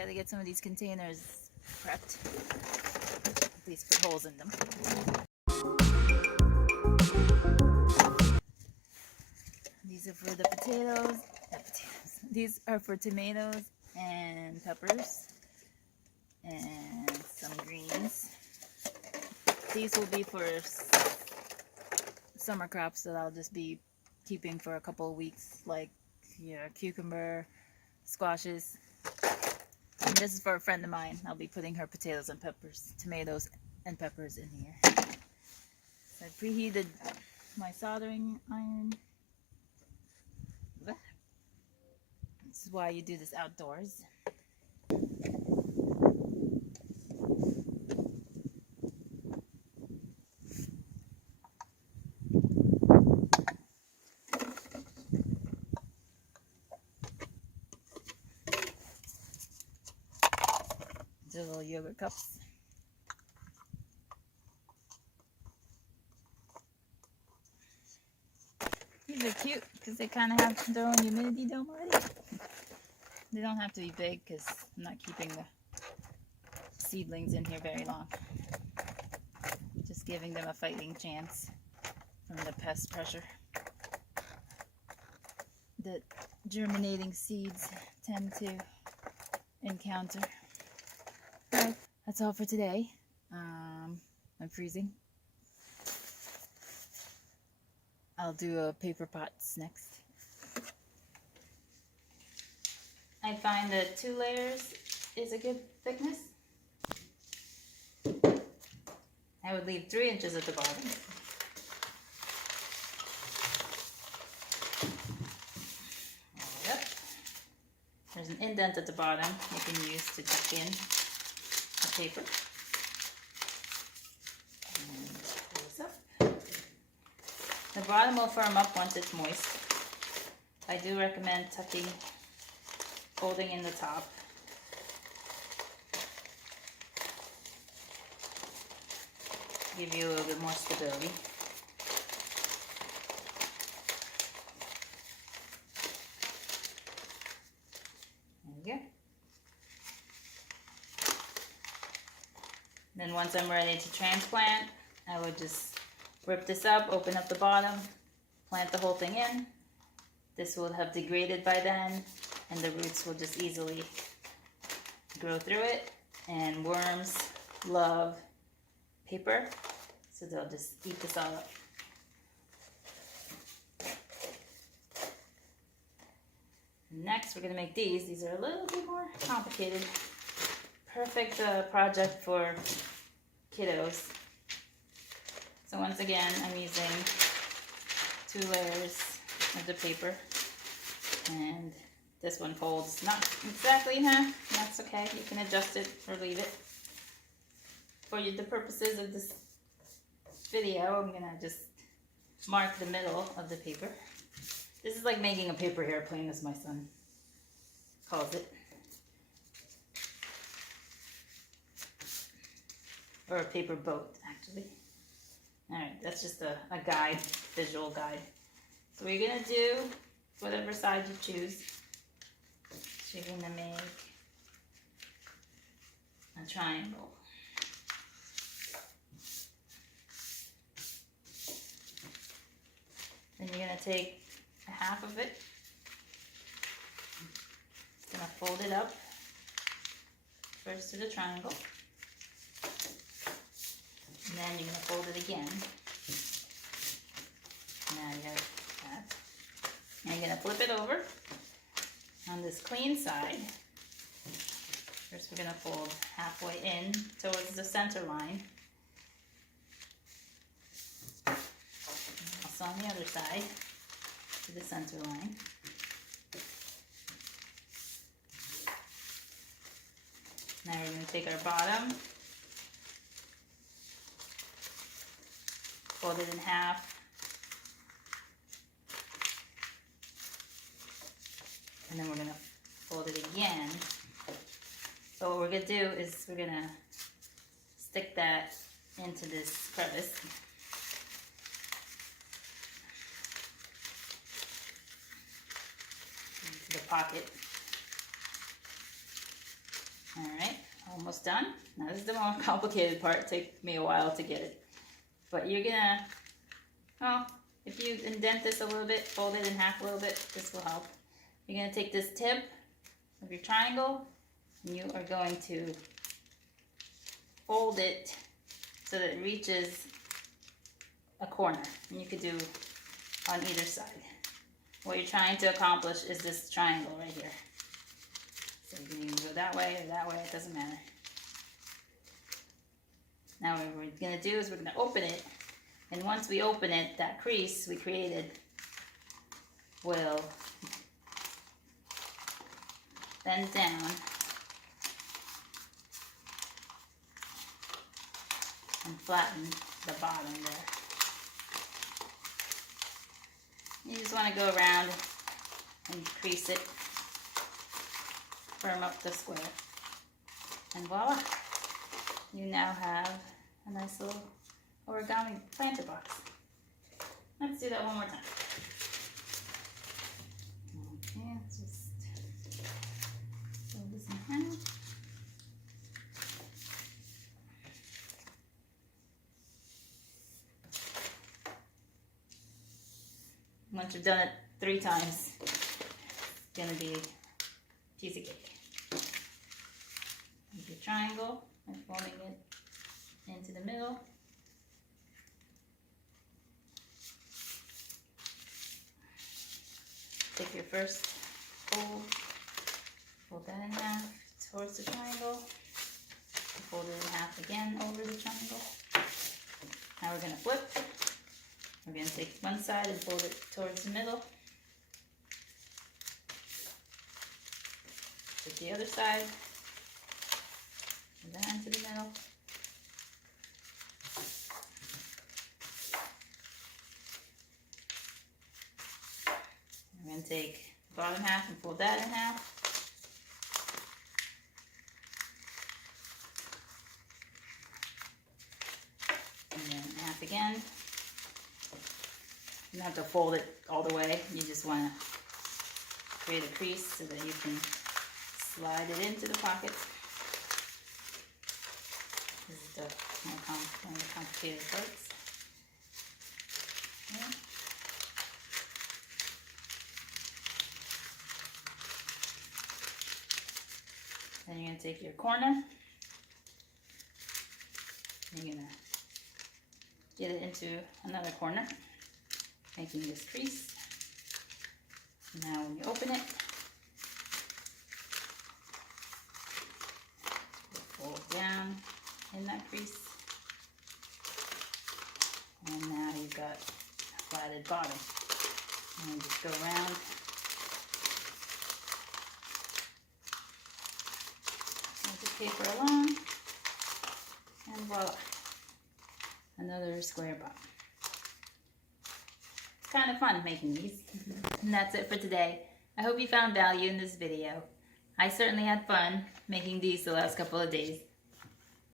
gotta get some of these containers prepped. At least put holes in them. These are for the potatoes. These are for tomatoes and peppers and some greens. These will be for summer crops that I'll just be keeping for a couple of weeks, like cucumber, squashes. And this is for a friend of mine. I'll be putting her potatoes and peppers, tomatoes and peppers in here. So I preheated my soldering iron. This is why you do this outdoors. These are little yogurt cups. These are cute because they kind of have their own humidity dome already. They don't have to be big because I'm not keeping the seedlings in here very long. Just giving them a fighting chance from the pest pressure that germinating seeds tend to encounter. Alright, that's all for today. I'm freezing. I'll do a paper pots next. I find that 2 layers is a good thickness. I would leave 3 inches at the bottom. Roll it up. There's an indent at the bottom you can use to tuck in the paper. And pull this up. The bottom will firm up once it's moist. I do recommend folding in the top. Give you a little bit more stability. There we go. Then once I'm ready to transplant, I would just rip this up, open up the bottom, plant the whole thing in. This will have degraded by then, and the roots will just easily grow through it. And worms love paper, so they'll just eat this all up. Next, we're going to make these. These are a little bit more complicated. Perfect project for kiddos. So once again, I'm using 2 layers of the paper, and this one folds not exactly in half. That's okay. You can adjust it or leave it. For the purposes of this video, I'm gonna just mark the middle of the paper. This is like making a paper airplane, as my son calls it. Or a paper boat, actually. Alright, that's just a guide, visual guide. So what you're gonna do, whatever side you choose, you're gonna make a triangle. Then you're gonna take a half of it, gonna fold it up first to the triangle, and then you're gonna fold it again. Now you have that. And you're gonna flip it over on this clean side. First, we're gonna fold halfway in towards the center line. Also on the other side to the center line. Now we're going to take our bottom, fold it in half, and then we're going to fold it again. So what we're going to do is we're going to stick that into this crevice. Into the pocket. Alright, almost done. Now this is the more complicated part. It took me a while to get it. But you're gonna, well, if you indent this a little bit, fold it in half a little bit, this will help. You're gonna take this tip of your triangle and you are going to fold it so that it reaches a corner. And you could do on either side. What you're trying to accomplish is this triangle right here. So you can either go that way, it doesn't matter. Now what we're going to do is we're going to open it, and once we open it, that crease we created will bend down and flatten the bottom there. You just want to go around and crease it, firm up the square, and voila! You now have a nice little origami planter box. Let's do that one more time. Okay, let's just fold this in half. Once you've done it 3 times, it's going to be a piece of cake. Make your triangle and folding it into the middle. Take your first fold that in half towards the triangle. Fold it in half again over the triangle. Now we're going to flip. We're going to take one side and fold it towards the middle. Take the other side, and that into the middle. We're going to take the bottom half and fold that in half. And then half again. You don't have to fold it all the way. You just want to create a crease so that you can slide it into the pocket. This is the more complicated parts. Okay. Then you're going to take your corner. You're going to get it into another corner, making this crease. Now when you open it, fold down in that crease, and now you've got a flatted bottom. And you just go around, move the paper along, and voila, another square bottom. It's kind of fun making these. And that's it for today. I hope you found value in this video. I certainly had fun making these the last couple of days.